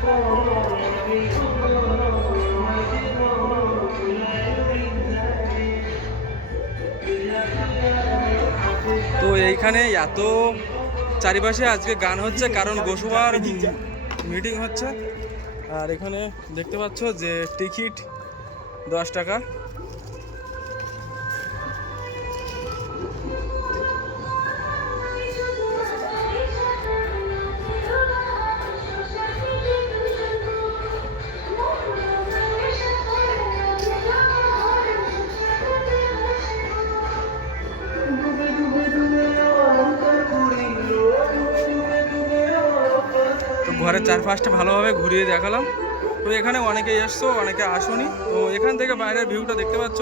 তো এইখানে এত চারিপাশে আজকে গান হচ্ছে, কারণ গোসবার মিটিং হচ্ছে। আর এখানে দেখতে পাচ্ছ যে টিকিট 10 টাকা। তো ঘরের চারপাশটা ভালোভাবে ঘুরিয়ে দেখালাম। তো এখানে অনেকে এসছো, অনেকে আসোনি। তো এখান থেকে বাইরের ভিউটা দেখতে পাচ্ছ।